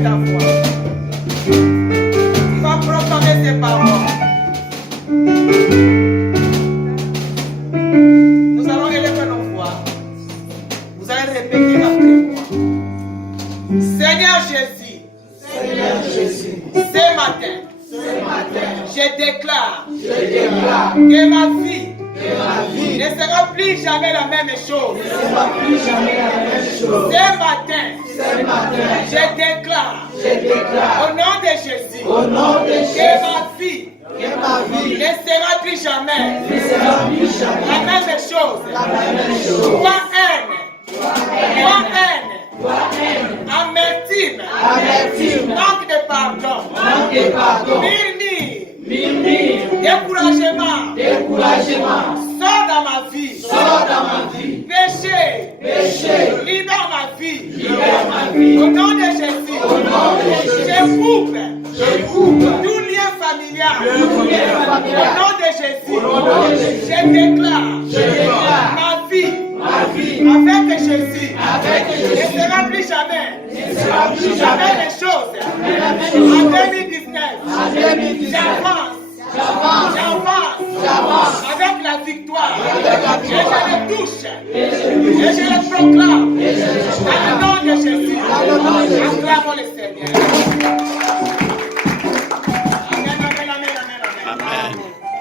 élever ta voix. Tu vas proclamer ces paroles. Nous allons élever nos voix. Vous allez répéter après moi. Seigneur Jésus, ce matin, je déclare que ma vie ne sera plus jamais la même chose. Ce matin, je déclare au nom de Jésus que ma vie ne sera plus jamais la même chose. Toi haine, amertume, manque de pardon, murmure, découragement, sors dans ma vie, péché, libère ma vie, au nom de Jésus, je coupe tout lien familial, au nom de Jésus, je déclare ma vie avec Jésus ne sera plus jamais les choses. En 2019, j'avance avec la victoire. Et je le touche et je le proclame dans le nom de Jésus. Acclamons le Seigneur. Amen.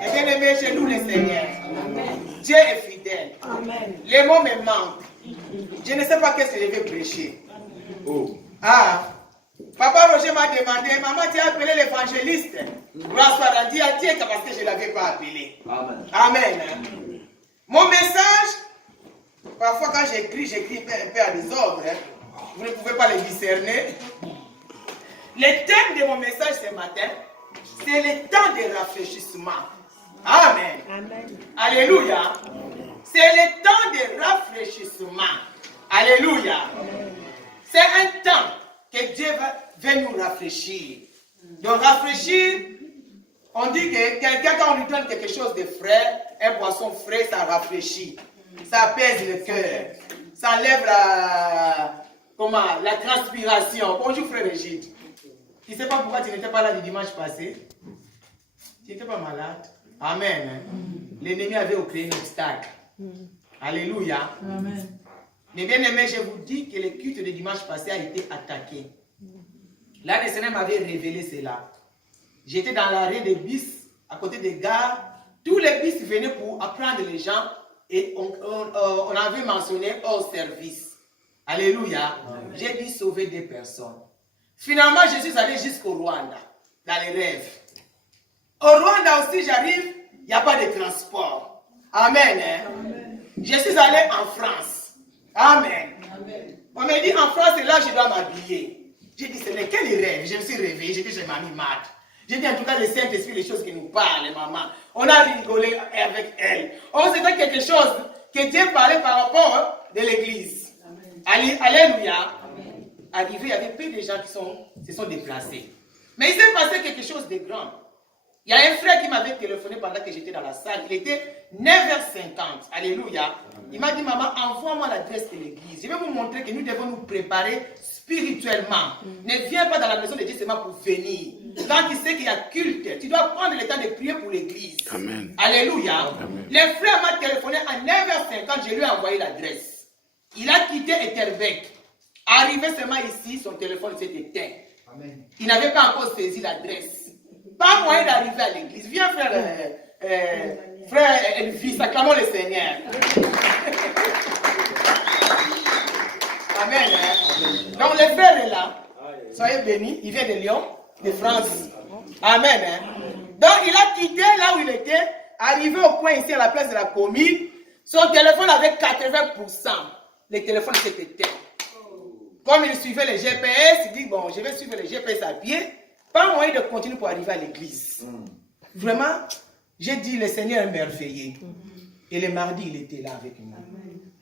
Et bien aimé, je loue le Seigneur. Dieu est fidèle. Amen. Les mots me manquent. Je ne sais pas qu'est-ce que je vais prêcher. Oh. Ah, Papa Roger m'a demandé, maman, tu as appelé l'évangéliste. Gloire soit rendue à Dieu parce que je ne l'avais pas appelé. Amen. Amen. Mon message, parfois quand j'écris un peu à désordre. Vous ne pouvez pas le discerner. Le thème de mon message ce matin, c'est le temps de rafraîchissement. Amen. Amen. Alléluia. C'est le temps de rafraîchissement. Alléluia. C'est un temps que Dieu veut nous rafraîchir. Donc rafraîchir, on dit que quelqu'un quand on lui donne quelque chose de frais, un poisson frais, ça rafraîchit. Ça apaise le cœur. Ça enlève la transpiration. Bonjour frère Régide. Tu ne sais pas pourquoi tu n'étais pas là le dimanche passé? Tu n'étais pas malade? Amen. L'ennemi avait créé un obstacle. Alléluia. Amen. Mais bien aimé, je vous dis que le culte de dimanche passé a été attaqué. Là, le Seigneur m'avait révélé cela. J'étais dans l'arrêt des bus, à côté des gares. Tous les bus venaient pour apprendre les gens et on avait mentionné hors service. Alléluia. J'ai dû sauver des personnes. Finalement, je suis allé jusqu'au Rwanda, dans les rêves. Au Rwanda aussi, j'arrive, il n'y a pas de transport. Amen. Amen. Je suis allé en France. Amen. Amen. On m'a dit en France, et là, je dois m'habiller. J'ai dit, c'est quel rêve? Je me suis réveillé, j'ai dit, j'ai mamie Marthe. J'ai dit, en tout cas, le Saint-Esprit, les choses qui nous parlent, maman. On a rigolé avec elle. On c'était quelque chose que Dieu parlait par rapport de l'église. Alléluia. Amen. Arrivé, il y avait peu de gens qui se sont déplacés. Mais il s'est passé quelque chose de grand. Il y a un frère qui m'avait téléphoné pendant que j'étais dans la salle. Il était 9h50. Alléluia. Il m'a dit, maman, envoie-moi l'adresse de l'église. Je vais vous montrer que nous devons nous préparer spirituellement. Ne viens pas dans la maison de Dieu seulement pour venir. Quand tu sais qu'il y a culte, tu dois prendre le temps de prier pour l'église. Amen. Alléluia. Amen. Le frère m'a téléphoné à 9h50. Je lui ai envoyé l'adresse. Il a quitté Etterbeek. Arrivé seulement ici, son téléphone s'est éteint. Amen. Il n'avait pas encore saisi l'adresse. Pas moyen d'arriver à l'église. Viens frère Elvis, acclamons le Seigneur. Amen. Donc le frère est là. Soyez bénis. Il vient de Lyon, de France. Amen. Donc il a quitté là où il était, arrivé au coin ici à la place de la commune. Son téléphone avait 80%. Le téléphone s'est éteint. Comme il suivait le GPS, il dit bon, je vais suivre le GPS à pied. Pas moyen de continuer pour arriver à l'église. Vraiment, j'ai dit le Seigneur est merveilleux. Et le mardi, il était là avec nous.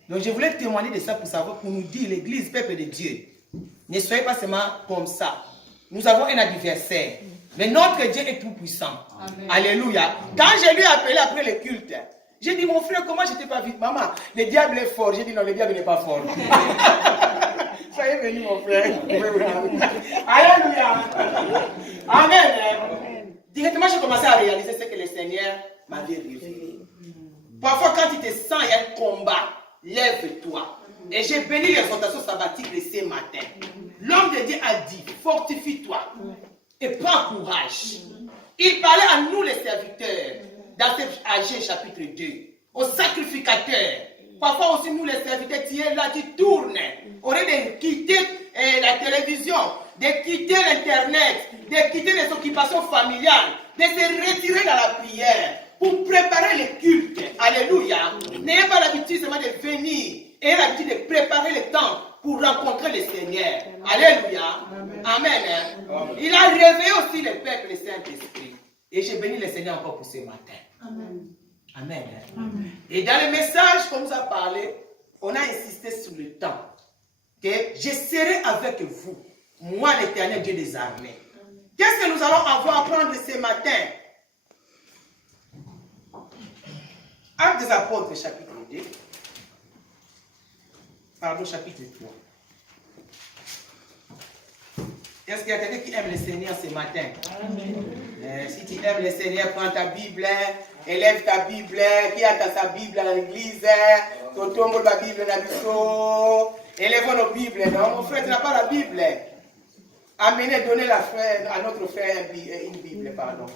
Donc je voulais témoigner de ça pour savoir, pour nous dire, l'église, peuple de Dieu, ne soyez pas seulement comme ça. Nous avons un adversaire. Mais notre Dieu est tout puissant. Amen. Alléluia. Quand je lui ai appelé après le culte, j'ai dit, mon frère, comment je t'ai pas vu? Maman, le diable est fort. J'ai dit, non, le diable n'est pas fort. Soyez venu, mon frère. Alléluia. Amen. Directement, j'ai commencé à réaliser ce que le Seigneur m'avait révélé. Parfois, quand tu te sens, il y a un combat, lève-toi. Et j'ai béni l'exhortation sabbatique de ce matin. L'homme de Dieu a dit, fortifie-toi et prends courage. Il parlait à nous les serviteurs, dans ce Agé chapitre 2, aux sacrificateurs. Parfois aussi nous les serviteurs, tu es là, tu tournes. Au lieu de quitter la télévision, de quitter l'internet, de quitter les occupations familiales, de se retirer dans la prière pour préparer le culte. Alléluia. N'ayez pas l'habitude seulement de venir, ayez l'habitude de préparer le temps pour rencontrer le Seigneur. Alléluia. Amen. Amen. Il a réveillé aussi le peuple, le Saint-Esprit. Et j'ai béni le Seigneur encore pour ce matin. Amen. Amen. Amen. Et dans le message qu'on nous a parlé, on a insisté sur le temps. Que je serai avec vous, moi l'Éternel Dieu des armées. Qu'est-ce que nous allons avoir à prendre ce matin? Actes des Apôtres, chapitre 2. Pardon, chapitre 3. Est-ce qu'il y a quelqu'un qui aime le Seigneur ce matin? Amen. Si tu aimes le Seigneur, prends ta Bible, élève ta Bible. Qui a sa Bible à l'église? Tu tombes la Bible dans le bistrot. Élèvons nos Bibles. Non, mon frère, tu n'as pas la Bible. Amenez, donnez à notre frère une Bible, pardon.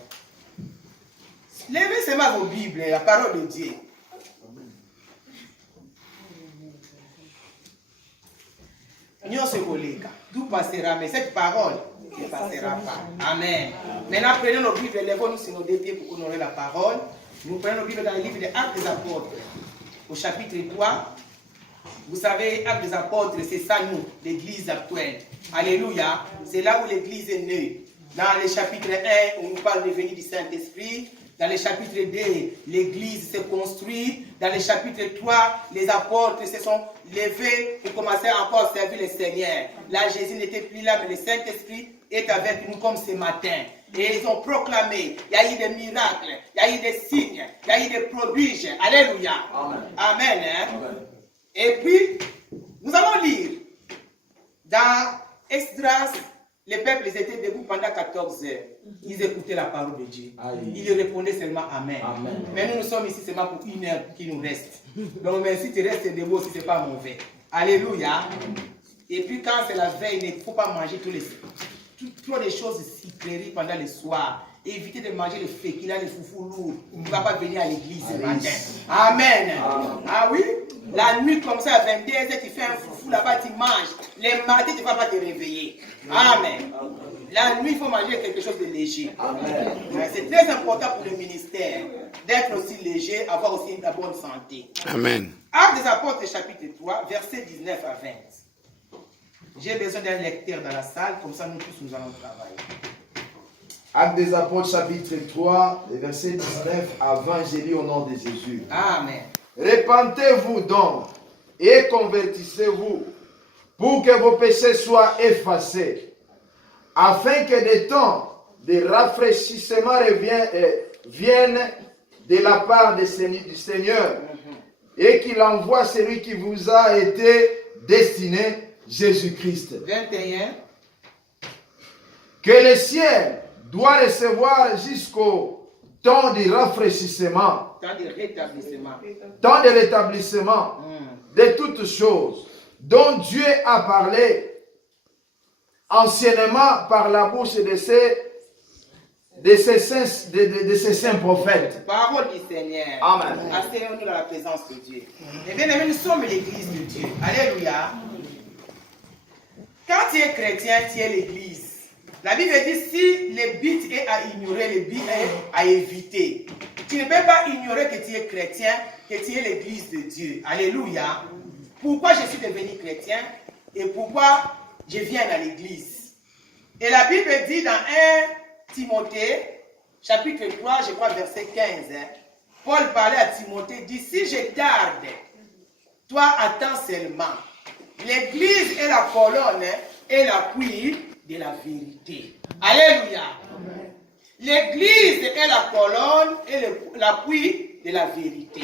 Levez seulement vos Bibles, la parole de Dieu. Nous sommes collègues. Tout passera, mais cette parole ne passera pas. Amen. Maintenant, prenons nos Bibles, lèvons-nous sur nos deux pieds pour honorer la parole. Nous prenons nos Bibles dans le livre des Actes des Apôtres, au chapitre 3. Vous savez, Actes des Apôtres, c'est ça nous, l'église actuelle. Alléluia. C'est là où l'église est née. Dans le chapitre 1, on nous parle de venue du Saint-Esprit. Dans le chapitre 2, l'église s'est construite. Dans le chapitre 3, les apôtres se sont levés pour commencer encore à servir le Seigneur. Là, Jésus n'était plus là, mais le Saint-Esprit est avec nous comme ce matin. Et ils ont proclamé, il y a eu des miracles, il y a eu des signes, il y a eu des prodiges. Alléluia. Amen. Amen. Hein? Amen. Et puis, nous allons lire dans Esdras, les peuples étaient debout pendant 14 heures. Ils écoutaient la parole de Dieu. Aïe. Ils répondaient seulement Amen. Amen. Mais nous sommes ici seulement pour 1 heure qui nous reste. Donc, même si tu restes debout aussi, ce n'est pas mauvais. Alléluia. Et puis, quand c'est la veille, il ne faut pas manger trop de choses sucreries pendant le soir. Évitez de manger le féculent, les foufous lourds. On ne va pas venir à l'église ce matin. Amen. Ah oui? La nuit, comme ça, à 22h, tu fais un foufou là-bas, tu manges. Le matin, tu ne vas pas te réveiller. Amen. La nuit, il faut manger quelque chose de léger. C'est très important pour le ministère d'être aussi léger, avoir aussi une bonne santé. Amen. Actes des Apôtres, chapitre 3, versets 19 à 20. J'ai besoin d'un lecteur dans la salle, comme ça nous tous nous allons travailler. Actes des Apôtres, chapitre 3, versets 19 à 20, j'ai lu au nom de Jésus. Amen. Repentez-vous donc et convertissez-vous pour que vos péchés soient effacés, afin que des temps de rafraîchissement viennent de la part du Seigneur et qu'il envoie celui qui vous a été destiné, Jésus-Christ. 21. Que le ciel doit recevoir jusqu'au temps de rafraîchissement, Temps de rétablissement. temps de rétablissement de toutes choses dont Dieu a parlé anciennement par la bouche de ses saints prophètes. Parole du Seigneur. Amen. Asseyons-nous dans la présence de Dieu. Et bien aimés, nous sommes l'église de Dieu. Alléluia. Quand tu es chrétien, tu es l'église. La Bible dit si le but est à ignorer, le but est à éviter. Tu ne peux pas ignorer que tu es chrétien, que tu es l'église de Dieu. Alléluia. Pourquoi je suis devenu chrétien et pourquoi je viens à l'église. Et la Bible dit dans 1 Timothée, chapitre 3, je crois, verset 15, Paul parlait à Timothée, dit, si je tarde, toi attends seulement. L'église est la colonne et l'appui de la vérité. Alléluia. L'église est la colonne et l'appui de la vérité.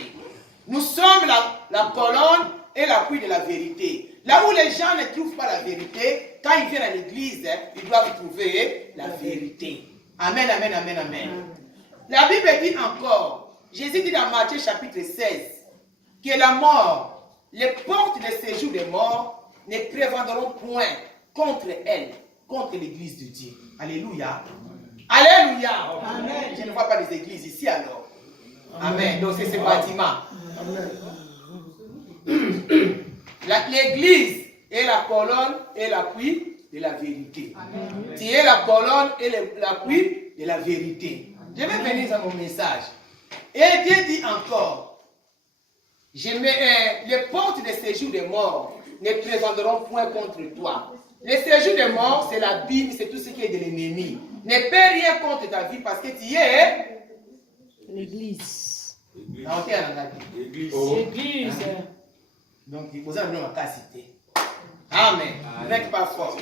Nous sommes la colonne et l'appui de la vérité. Là où les gens ne trouvent pas la vérité, quand ils viennent à l'église, ils doivent trouver la vérité. Amen, amen, amen, amen. La Bible dit encore, Jésus dit dans Matthieu chapitre 16, que la mort, les portes de séjour des morts ne prévendront point contre elle, contre l'église de Dieu. Alléluia. Alléluia. Amen. Je ne vois pas des églises ici alors. Amen. Donc c'est ce bâtiment. L'église est la colonne et l'appui de la vérité. Tu es la colonne et l'appui de la vérité. Je vais venir à mon message. Et Dieu dit encore, les portes de séjour des morts ne présenteront point contre toi. Le séjour des morts, c'est la Bible, c'est tout ce qui est de l'ennemi. Ne fais rien contre ta vie parce que tu es l'église. L'église. L'église. Donc, vous avez ma cité. Amen. Ne mets pas fort.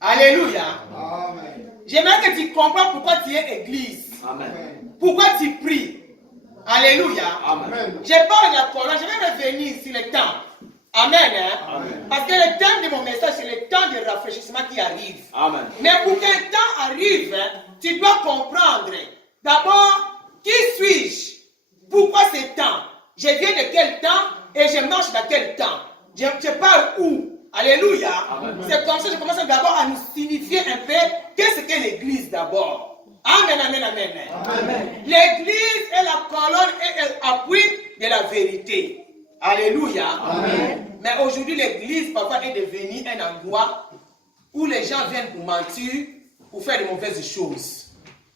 Alléluia. Amen. J'aimerais que tu comprennes pourquoi tu es église. Amen. Pourquoi tu pries. Alléluia. Amen. Je parle de la colonne, je vais revenir sur le temps. Amen, hein? Amen. Parce que le temps de mon message, c'est le temps de rafraîchissement qui arrive. Amen. Mais pour que le temps arrive, tu dois comprendre. D'abord, qui suis-je? Pourquoi ce temps? Je viens de quel temps et je marche dans quel temps? Je pars où? Alléluia. C'est comme ça que je commence d'abord à nous signifier un peu qu'est-ce qu'est l'église d'abord. Amen, amen, amen. Amen. L'église est la colonne et l'appui de la vérité. Alléluia. Amen. Mais aujourd'hui, l'église parfois est devenue un endroit où les gens viennent pour mentir, pour faire de mauvaises choses.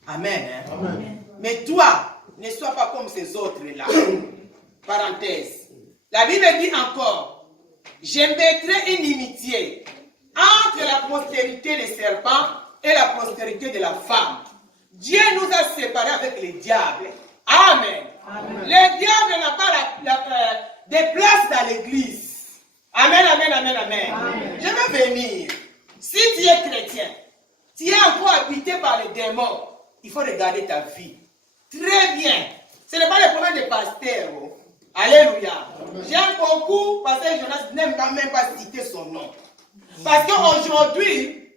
Amen. Hein? Amen. Mais toi, ne sois pas comme ces autres-là. Parenthèse. La Bible dit encore, je mettrai une inimitié entre la postérité des serpents et la postérité de la femme. Dieu nous a séparés avec les diables. Amen. Amen. Les diables n'ont pas de place dans l'église. Amen, amen, amen, amen, amen. Je veux venir. Si tu es chrétien, tu es encore habité par les démons, il faut regarder ta vie. Très bien. Ce n'est pas le problème des pasteurs. Oh. Alléluia. J'aime beaucoup parce que Jonas n'aime même pas citer son nom. Parce qu'aujourd'hui,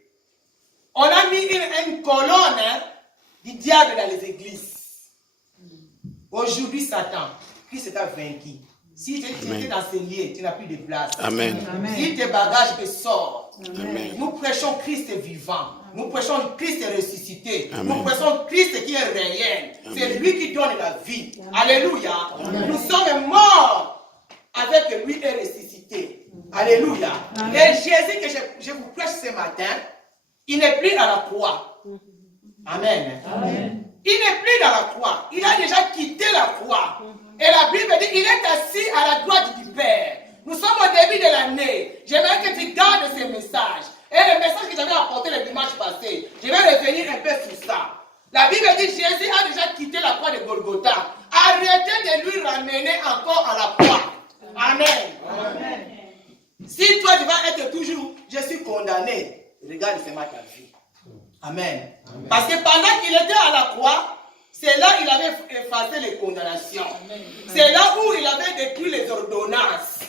on a mis une colonne du diable dans les églises. Aujourd'hui, Satan, Christ t'a vaincu. Si tu es dans ces lieux, tu n'as plus de place. Amen. Si tes bagages te sortent, nous prêchons Christ vivant. Nous prêchons Christ ressuscité. Amen. Nous prêchons Christ qui est réel. C'est lui qui donne la vie. Amen. Alléluia. Amen. Nous sommes morts avec lui et ressuscité. Alléluia. Amen. Et Jésus que je vous prêche ce matin, il n'est plus à la croix. Amen. Amen. Il n'est plus dans la croix. Il a déjà quitté la croix. Et la Bible dit qu'il est assis à la droite du Père. Nous sommes au début de l'année. J'aimerais que tu gardes ces messages. Et le message que j'avais apporté le dimanche passé, je vais revenir un peu sur ça. La Bible dit que Jésus a déjà quitté la croix de Golgotha. Arrêtez de lui ramener encore à la croix. Amen. Amen. Si toi tu vas être toujours, je suis condamné, regarde seulement ta vie. Amen. Amen. Parce que pendant qu'il était à la croix, c'est là qu'il avait effacé les condamnations. C'est là où il avait détruit les ordonnances.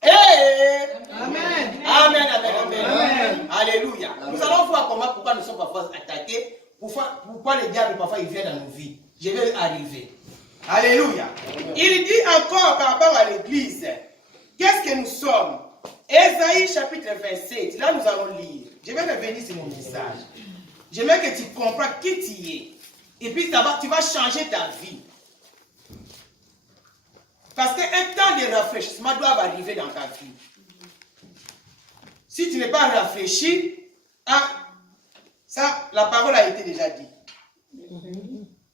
Hey! Amen. Amen, amen, amen. Amen. Alléluia. Nous allons voir pourquoi nous sommes parfois attaqués, pourquoi le diable parfois il vient dans nos vies. Je vais arriver. Alléluia. Il dit encore par rapport à l'église, qu'est-ce que nous sommes? Ésaïe chapitre 27, là nous allons lire. Je vais revenir sur mon message. J'aimerais que tu comprennes qui tu es. Et puis tu vas changer ta vie. Parce qu'un temps de rafraîchissement doit arriver dans ta vie. Si tu n'es pas rafraîchi, ça, la parole a été déjà dite.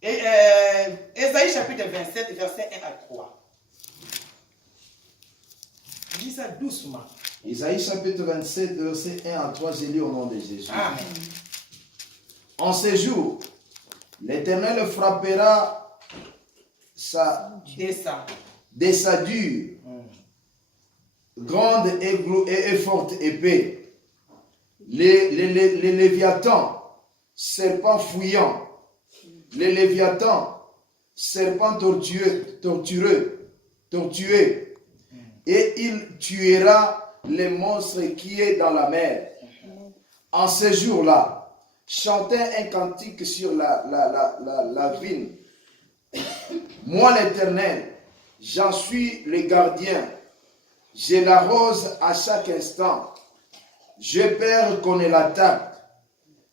Et Ésaïe chapitre 27, verset 1 à 3. Je dis ça doucement. Ésaïe chapitre 27, verset 1 à 3, j'ai lu au nom de Jésus. Amen. En ces jours, l'Éternel frappera de sa dure, grande et forte épée, les léviathans, serpents fouillants, les léviathans, serpents tortueux, et il tuera les monstres qui est dans la mer. En ce jour-là, chantez un cantique sur la vigne. Moi l'Éternel, j'en suis le gardien. Je l'arrose à chaque instant. Je peur qu'on ne l'attaque.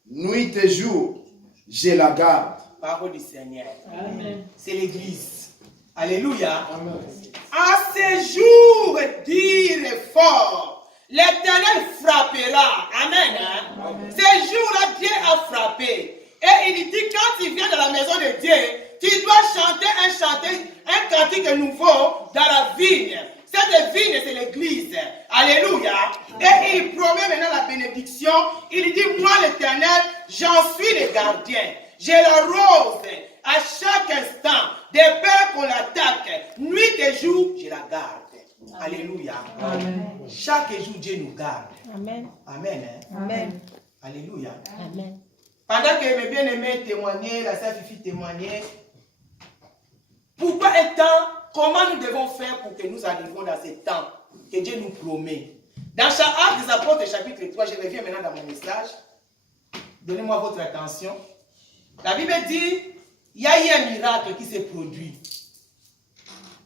Nuit et jour, je la garde. Parole du Seigneur. Amen. C'est l'église. Alléluia. Amen. À ces jours, dire fort, l'Éternel frappera. Amen. Amen. Ces jours-là, Dieu a frappé. Et il dit, quand tu viens dans la maison de Dieu, tu dois chanter un cantique nouveau dans la vigne. Cette vigne, c'est l'église. Alléluia. Et il promet maintenant la bénédiction. Il dit, moi l'Éternel, j'en suis le gardien. Je l'arrose à chaque instant. De peur qu'on l'attaque. Nuit et jour, je la garde. Alléluia. Amen. Chaque jour, Dieu nous garde. Amen. Amen. Amen. Alléluia. Amen. Pendant que mes bien-aimés témoignaient, la sœur Fifi témoignait, pourquoi un temps, comment nous devons faire pour que nous arrivions dans ce temps que Dieu nous promet? Dans Actes des Apôtres, chapitre 3, je reviens maintenant dans mon message. Donnez-moi votre attention. La Bible dit, il y a eu un miracle qui s'est produit.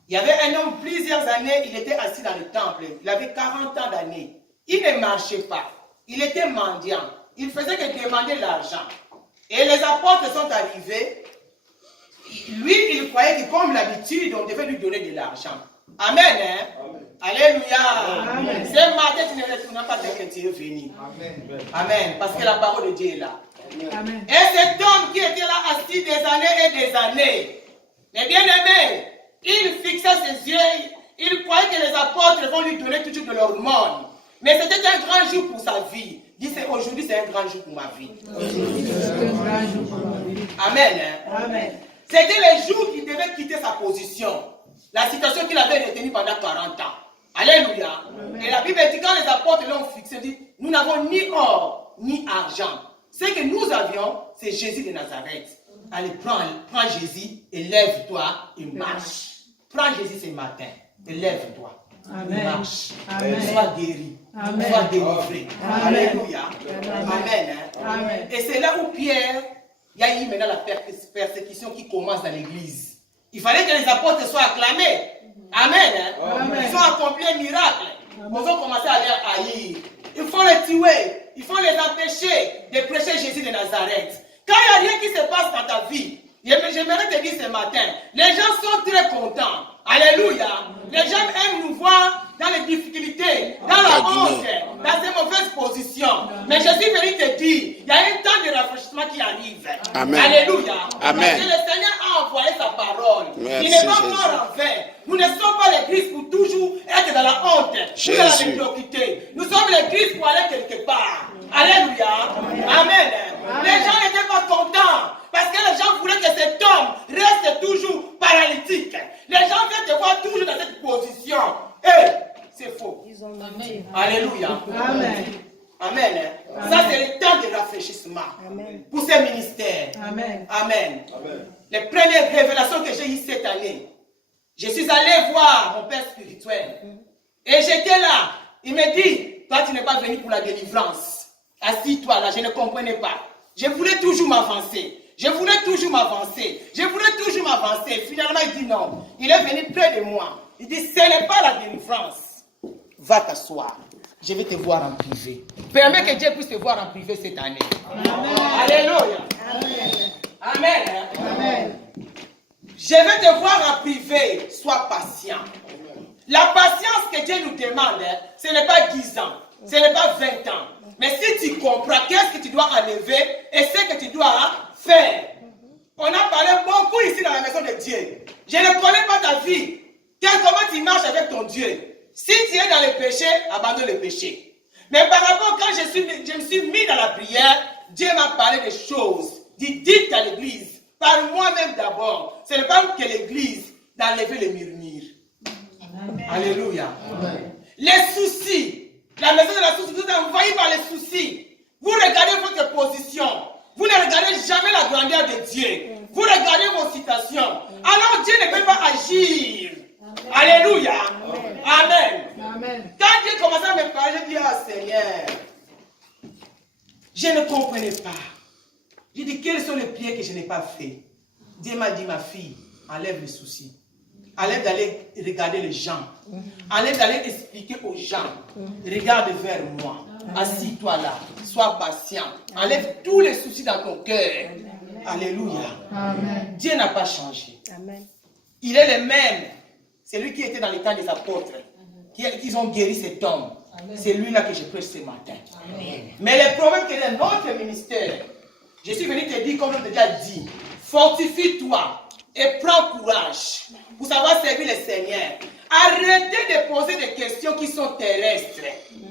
Il y avait un homme, plusieurs années, il était assis dans le temple. Il avait 40 ans d'années. Il ne marchait pas. Il était mendiant. Il faisait que demander l'argent. Et les apôtres sont arrivés. Lui, il croyait que comme l'habitude, on devait lui donner de l'argent. Amen. Hein? Amen. Alléluia. Amen. Ce matin, tu ne retournes pas tel que tu es venu. Amen. Amen. Parce que la parole de Dieu est là. Amen. Et cet homme qui était là assis des années et des années, mais bien aimé, il fixait ses yeux, il croyait que les apôtres vont lui donner toujours de leur monde. Mais c'était un grand jour pour sa vie. Dit aujourd'hui c'est un grand jour pour ma vie. Amen. Hein? Amen. C'était le jour qu'il devait quitter sa position. La situation qu'il avait retenue pendant 40 ans. Alléluia. Amen. Et la Bible dit quand les apôtres l'ont fixé, dit nous n'avons ni or ni argent. Ce que nous avions, c'est Jésus de Nazareth. Allez, prends Jésus et lève-toi et marche. Prends Jésus ce matin et lève-toi. Amen. Marche. Amen. Sois guéri. Amen. Sois délivré. Amen. Alléluia. Amen. Hein? Amen. Et c'est là où Pierre, il y a eu maintenant la persécution qui commence dans l'église. Il fallait que les apôtres soient acclamés. Amen. Hein? Amen. Ils ont accompli un miracle. Ils vont commencer à les haïr. Il faut les tuer. Il faut les empêcher de prêcher Jésus de Nazareth. Quand il n'y a rien qui se passe dans ta vie, j'aimerais te dire ce matin, les gens sont très contents. Alléluia. Les gens aiment nous voir dans les difficultés, dans la honte, dans des mauvaises positions. Mais je suis venu te dire, il y a un temps de rafraîchissement qui arrive. Amen. Alléluia. Amen. Parce que le Seigneur a envoyé sa parole. Merci, il n'est pas mort en vain. Nous ne sommes pas l'église pour toujours être dans la honte, ou dans la médiocrité. Nous sommes l'église pour aller quelque part. Alléluia. Amen. Amen. Les gens n'étaient pas contents. Parce que les gens voulaient que cet homme reste toujours paralytique. Les gens veulent te voir toujours dans cette position. Et c'est faux. Alléluia. Amen. Amen. Amen. Ça, c'est le temps de rafraîchissement. Amen. Pour ces ministères. Amen. Amen. Amen. Les premières révélations que j'ai eues cette année, je suis allé voir mon père spirituel. Et j'étais là. Il me dit, toi, tu n'es pas venu pour la délivrance. Assis-toi là, je ne comprenais pas. Je voulais toujours m'avancer. Je voulais toujours m'avancer. Finalement, il dit non. Il est venu près de moi. Il dit, ce n'est pas la délivrance. Va t'asseoir. Je vais te voir en privé. Permets que Dieu puisse te voir en privé cette année. Amen. Alléluia. Amen. Amen. Amen. Je vais te voir en privé. Sois patient. La patience que Dieu nous demande, ce n'est pas 10 ans. Ce n'est pas 20 ans. Mais si tu comprends qu'est-ce que tu dois enlever et ce que tu dois faire. On a parlé beaucoup ici dans la maison de Dieu. Je ne connais pas ta vie. Comment tu marches avec ton Dieu? Si tu es dans le péché, abandonne le péché. Mais par rapport quand je me suis mis dans la prière, Dieu m'a parlé des choses. Dites à l'église, par moi-même d'abord. Ce n'est pas que l'église d'enlever les murmures. Amen. Alléluia. Amen. Les soucis. La maison de la souci, vous êtes envahi par les soucis. Vous regardez votre position. Vous ne regardez jamais la grandeur de Dieu. Vous regardez vos situations. Alors Dieu ne peut pas agir. Amen. Alléluia. Amen. Amen. Quand Dieu commençait à me parler, ne comprenais pas. J'ai dit, quels sont les prières que je n'ai pas fait? Dieu m'a dit, ma fille, enlève les soucis. Enlève d'aller regarder les gens. Enlève d'aller expliquer aux gens. Regarde vers moi. Assis-toi là. Sois patient. Enlève tous les soucis dans ton cœur. Alléluia. Amen. Dieu n'a pas changé. Amen. Il est le même. C'est lui qui était dans les temps des apôtres. Ils ont guéri cet homme. C'est lui là que je prêche ce matin. Amen. Mais le problème qui est dans notre ministère, je suis venu te dire, comme je t'ai déjà dit, fortifie-toi et prends courage pour savoir servir le Seigneur. Arrêtez de poser des questions qui sont terrestres.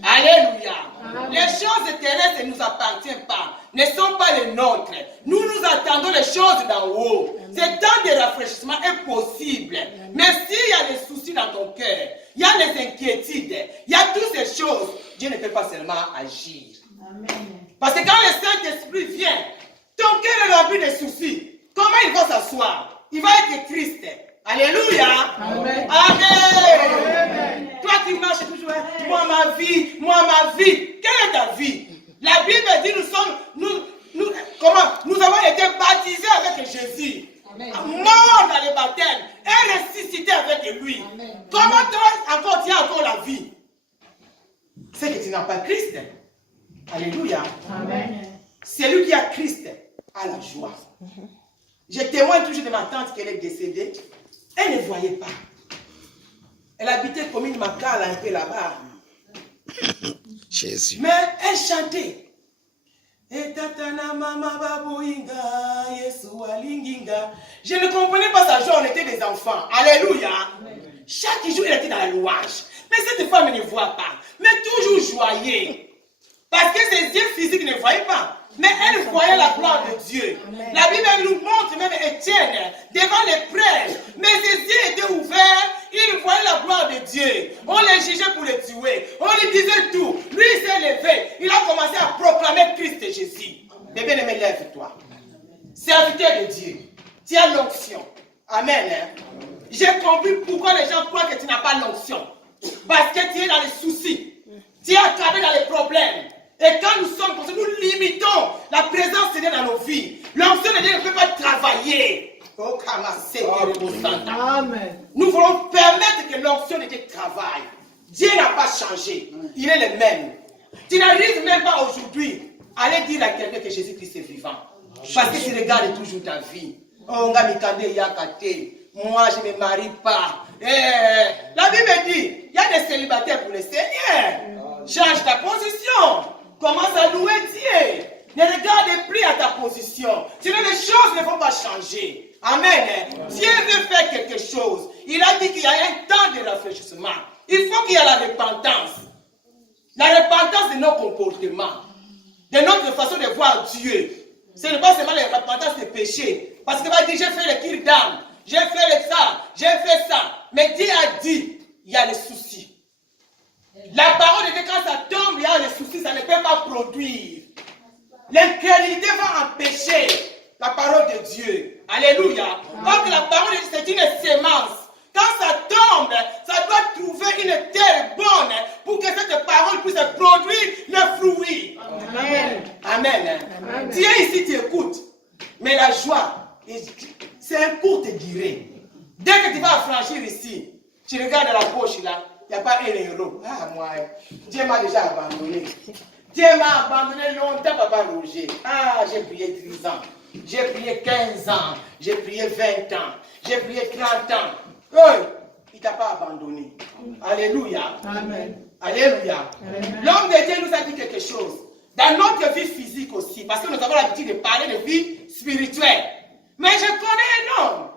Alléluia. Amen. Les choses terrestres ne nous appartiennent pas, ne sont pas les nôtres. Nous attendons les choses d'en haut. Ce temps de rafraîchissement est possible. Amen. Mais s'il y a des soucis dans ton cœur, il y a des inquiétudes, il y a toutes ces choses, Dieu ne peut pas seulement agir. Amen. Parce que quand le Saint-Esprit vient, ton cœur est rempli de soucis. Comment il va s'asseoir? Il va être triste. Alléluia. Amen. Amen. Amen. Toi qui marches toujours, moi ma vie. Quelle est ta vie? La Bible dit nous avons été baptisés avec Jésus. Amen. Mort dans le baptême et ressuscité avec lui. Amen. Comment toi tu as encore la vie? C'est que tu n'as pas Christ. Alléluia. Amen. Celui qui a Christ a la joie. Je témoigne toujours de ma tante qu'elle est décédée. Elle ne voyait pas. Elle habitait comme une macale un peu là-bas. Jésus. Mais elle chantait. Et tatana mama baboinga, Yesu alinginga. Je ne comprenais pas sa joie, on était des enfants. Alléluia. Amen. Chaque jour, elle était dans la louange. Mais cette femme ne voit pas. Mais toujours joyeux. Parce que ses yeux physiques ne voyaient pas. Mais elle voyait la gloire de Dieu. Amen. La Bible nous montre même Étienne devant les prêtres. Mais ses yeux étaient ouverts. Il voyait la gloire de Dieu. On les jugeait pour les tuer. On lui disait tout. Lui, il s'est levé. Il a commencé à proclamer Christ Jésus. Mais bien aimé, lève-toi. Serviteur de Dieu. Tu as l'onction. Amen. J'ai compris pourquoi les gens croient que tu n'as pas l'onction. Parce que tu es dans les soucis. Tu es accablé dans les problèmes. Et quand nous sommes comme ça, nous limitons la présence de Dieu dans nos vies. L'onction de Dieu ne peut pas travailler. Amen. Nous voulons permettre que l'onction de Dieu travaille. Dieu n'a pas changé. Il est le même. Tu n'arrives même pas aujourd'hui à aller dire à quelqu'un que Jésus-Christ est vivant. Parce que tu regardes toujours ta vie. Oh, moi, je ne me marie pas. La Bible dit, il y a des célibataires pour le Seigneur. Change ta position. Commence à louer Dieu. Ne regarde plus à ta position. Sinon, les choses ne vont pas changer. Amen. Dieu veut faire quelque chose. Il a dit qu'il y a un temps de rafraîchissement. Il faut qu'il y ait la repentance. La repentance de nos comportements. De notre façon de voir Dieu. Ce n'est pas seulement la repentance des péchés. Parce qu'il va dire, j'ai fait le kir d'âme. J'ai fait ça. J'ai fait ça. Mais Dieu a dit, il y a les soucis. La parole de Dieu, quand ça tombe, il y a les soucis, ça ne peut pas produire. L'incrédulité va empêcher la parole de Dieu. Alléluia. Donc la parole de Dieu, c'est une sémence. Quand ça tombe, ça doit trouver une terre bonne pour que cette parole puisse produire le fruit. Amen. Amen. Amen. Dieu ici t'écoute. Mais la joie, c'est un courte durée. Dès que tu vas franchir ici, tu regardes dans la poche là, il n'y a pas un euro. Ah, moi, Dieu m'a déjà abandonné. Dieu m'a abandonné longtemps, Papa Roger. Ah, j'ai prié 10 ans. J'ai prié 15 ans. J'ai prié 20 ans. J'ai prié 30 ans. Oh, il ne t'a pas abandonné. Alléluia. Amen. Alléluia. L'homme de Dieu nous a dit quelque chose. Dans notre vie physique aussi. Parce que nous avons l'habitude de parler de vie spirituelle. Mais je connais un homme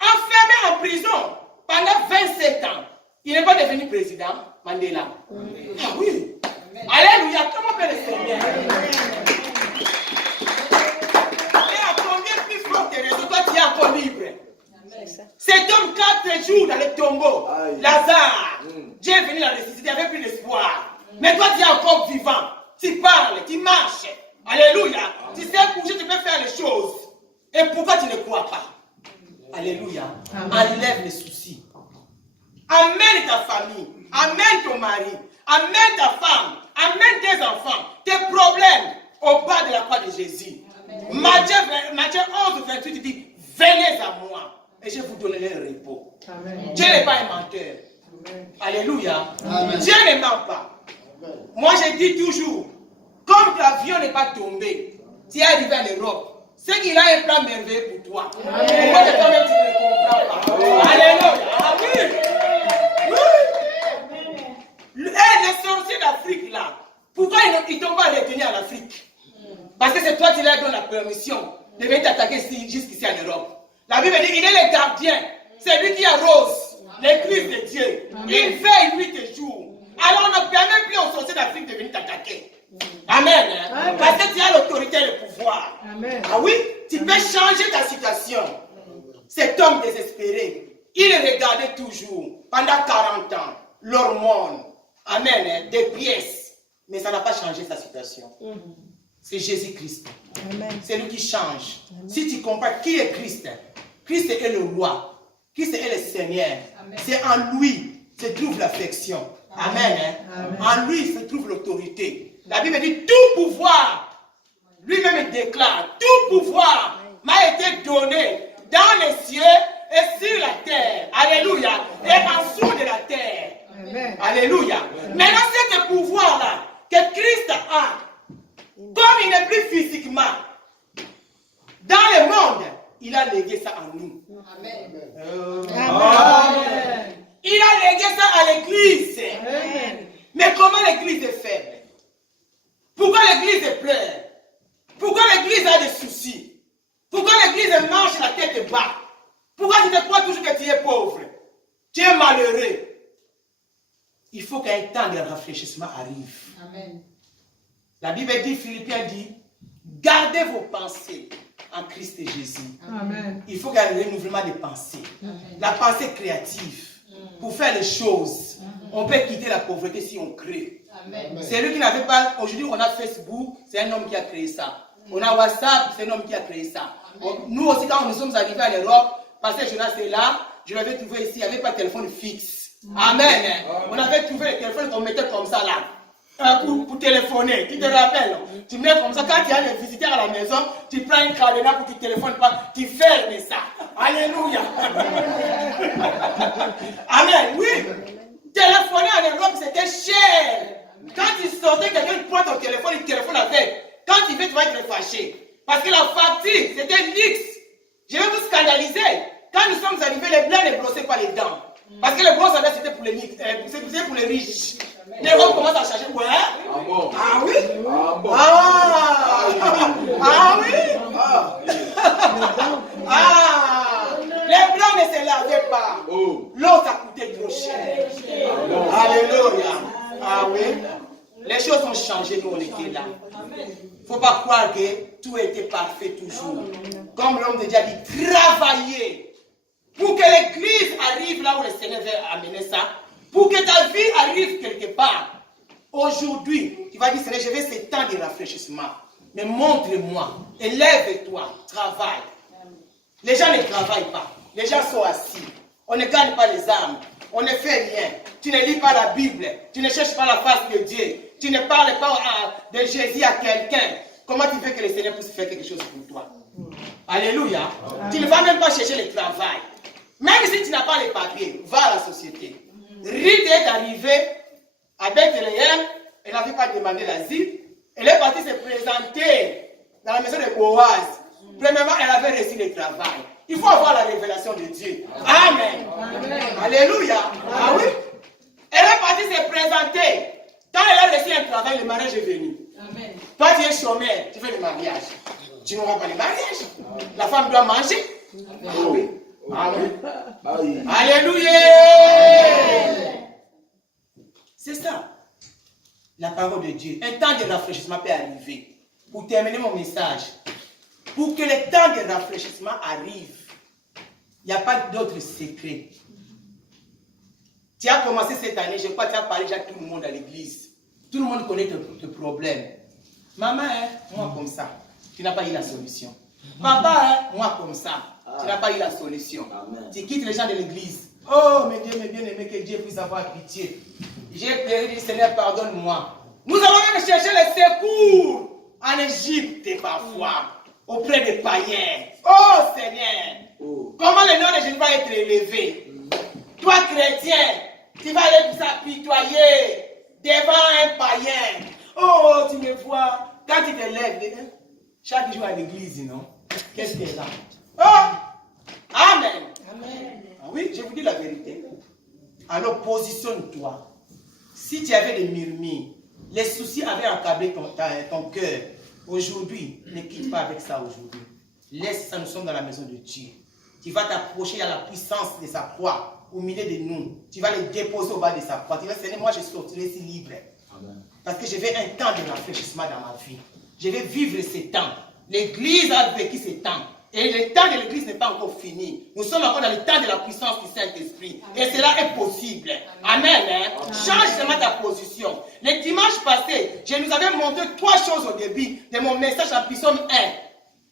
enfermé en prison pendant 27 ans. Il n'est pas devenu président, Mandela. Ah oui. Alléluia. Comment peut le Seigneur? Et à combien plus forte raison, toi tu es encore libre? Cet homme 4 jours dans le tombeau. Lazare. Dieu est venu la ressusciter, il n'y avait plus d'espoir. Mais toi tu es encore vivant. Tu parles, tu marches. Alléluia. Tu sais bouger, tu peux faire les choses. Et pourquoi tu ne crois pas? Alléluia. Enlève les soucis. Amène ta famille. Amène ton mari. Amène ta femme. Amène tes enfants. Tes problèmes au bas de la croix de Jésus. Matthieu 11, 28 dit, venez à moi et je vous donnerai le repos. Amen. Dieu n'est pas un menteur. Amen. Alléluia. Amen. Dieu ne ment pas. Amen. Moi je dis toujours, comme l'avion n'est pas tombé, tu es arrivé en Europe, c'est qu'il a un plan merveilleux pour toi. Pourquoi toi-même tu ne comprends pas? Alléluia. Amen. Les sorciers d'Afrique là, pourquoi ils ne t'ont pas retenu en Afrique? Parce que c'est toi qui leur donnes la permission de venir t'attaquer jusqu'ici en Europe. La Bible dit qu'il est le gardien, c'est lui qui arrose l'église de Dieu. Il veille nuit et jour. Alors on ne permet plus aux sorciers d'Afrique de venir t'attaquer. Amen. Amen. Parce que tu as l'autorité et le pouvoir. Amen. Ah oui, tu peux changer ta situation. Cet homme désespéré, il regardait toujours pendant 40 ans l'hormone. Amen. Des pièces. Mais ça n'a pas changé sa situation. C'est Jésus-Christ. C'est lui qui change. Amen. Si tu comprends qui est Christ, Christ est le roi. Christ est le Seigneur. C'est en lui se trouve l'affection. Amen. Amen. En lui se trouve l'autorité. La Bible dit tout pouvoir, lui-même déclare, tout pouvoir m'a été donné dans les cieux et sur la terre. Alléluia. Et en dessous de la terre. Amen. Alléluia. Maintenant, ce pouvoir-là que Christ a, comme il n'est plus physiquement dans le monde, il a légué ça en nous. Amen. Amen. Il a légué ça à l'église. Mais comment l'église est faible? Pourquoi l'église est pleine? Pourquoi l'église a des soucis? Pourquoi l'église mange la tête bas? Pourquoi tu te crois toujours que tu es pauvre? Tu es malheureux. Il faut qu'un temps de rafraîchissement arrive. Amen. La Bible dit, Philippiens dit, gardez vos pensées en Christ et Jésus. Amen. Il faut qu'il y ait un renouvellement des pensées. Amen. La pensée créative. Pour faire les choses, on peut quitter la pauvreté si on crée. C'est lui qui n'avait pas. Aujourd'hui, on a Facebook, c'est un homme qui a créé ça. On a WhatsApp, c'est un homme qui a créé ça. Nous aussi, quand nous sommes arrivés en Europe, parce que Jonas est là, je l'avais trouvé ici, il n'y avait pas de téléphone fixe. Amen. On avait trouvé le téléphone qu'on mettait comme ça là. Pour téléphoner. Tu te rappelles? Tu mets comme ça, quand il y a des visiteurs à la maison, tu prends une cadenas pour que tu téléphones pas, tu fermes ça. Alléluia. Amen. Oui. Téléphoner en Europe, c'était cher. Quand tu sortais, quelqu'un prend ton téléphone, il téléphone avec. Quand tu veux, tu vas être fâché. Parce que la facture, c'était luxe. Je vais vous scandaliser. Quand nous sommes arrivés, les blancs ne brossaient pas les dents. Parce que les brosses à dents, c'était pour les riches. Les hommes commencent à changer. Ouais. Ah bon? Ah oui? Ah bon? Ah oui? Les blancs ne se lavaient pas. L'eau, ça coûtait trop cher. Alléluia. Ah oui? Les choses ont changé, nous on était là. Il ne faut pas croire que tout était parfait toujours. Comme l'homme de Dieu a dit, travailler pour que l'église arrive là où le Seigneur veut amener ça. Pour que ta vie arrive quelque part. Aujourd'hui, tu vas dire, Seigneur, je veux ce temps de rafraîchissement. Mais montre-moi, élève-toi, travaille. Les gens ne travaillent pas. Les gens sont assis. On ne gagne pas les âmes. On ne fait rien. Tu ne lis pas la Bible. Tu ne cherches pas la face de Dieu. Tu ne parles pas de Jésus à quelqu'un. Comment tu veux que le Seigneur puisse faire quelque chose pour toi? Alléluia. Tu ne vas même pas chercher le travail. Même si tu n'as pas les papiers, va à la société. Ruth est arrivée à Bethléem. Elle n'avait pas demandé l'asile. Elle est partie se présenter dans la maison de Boaz. Premièrement, elle avait reçu le travail. Il faut avoir la révélation de Dieu. Amen. Amen. Alléluia. Ah oui. Elle est partie se présenter. Quand elle a reçu un travail, le mariage est venu. Amen. Toi, tu es chômeur, tu fais le mariage. Tu n'auras pas le mariage. La femme doit manger. Amen. Ah oui. Amen. Alléluia. C'est ça. La parole de Dieu. Un temps de rafraîchissement peut arriver. Pour terminer mon message. Pour que le temps de rafraîchissement arrive, il n'y a pas d'autre secret. Tu as commencé cette année, je crois que tu as parlé déjà à tout le monde à l'église. Tout le monde connaît tes problèmes. Maman, hein, moi comme ça, tu n'as pas eu la solution. Papa, hein, moi comme ça, tu n'as pas eu la solution. Amen. Tu quittes les gens de l'église. Oh, mes Dieu, mes bien-aimés, que Dieu puisse avoir pitié. J'ai prié, dit Seigneur, pardonne-moi. Nous allons même chercher le secours en Égypte parfois, auprès des païens. Oh Seigneur, comment le nom de Jésus va être élevé? Toi chrétien, tu vas aller s'apitoyer devant un païen. Oh, tu me vois, quand tu te lèves, chaque jour à l'église, non? Qu'est-ce qu'il y a là? Oh! Amen. Amen. Ah oui, je vous dis la vérité. Alors positionne-toi. Si tu avais des murmures, les soucis avaient accablé ton cœur. Aujourd'hui, ne quitte pas avec ça aujourd'hui. Laisse ça, nous sommes dans la maison de Dieu. Tu vas t'approcher à la puissance de sa croix, au milieu de nous. Tu vas les déposer au bas de sa croix. Tu vas dire, moi je sortirai ici libre. Amen. Parce que je veux un temps de rafraîchissement dans ma vie. Je vais vivre ces temps. L'église a vécu ces temps. Et le temps de l'église n'est pas encore fini. Nous sommes encore dans le temps de la puissance du Saint-Esprit. Et cela est possible. Amen. Amen. Change seulement ta position. Le dimanche passé, je nous avais montré 3 choses au début de mon message en Psaume 1.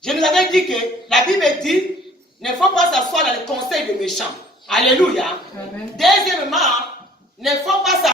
Je nous avais dit que la Bible dit, ne faut pas s'asseoir dans le conseil des méchants. Alléluia. Amen. Deuxièmement, ne faut pas s'asseoir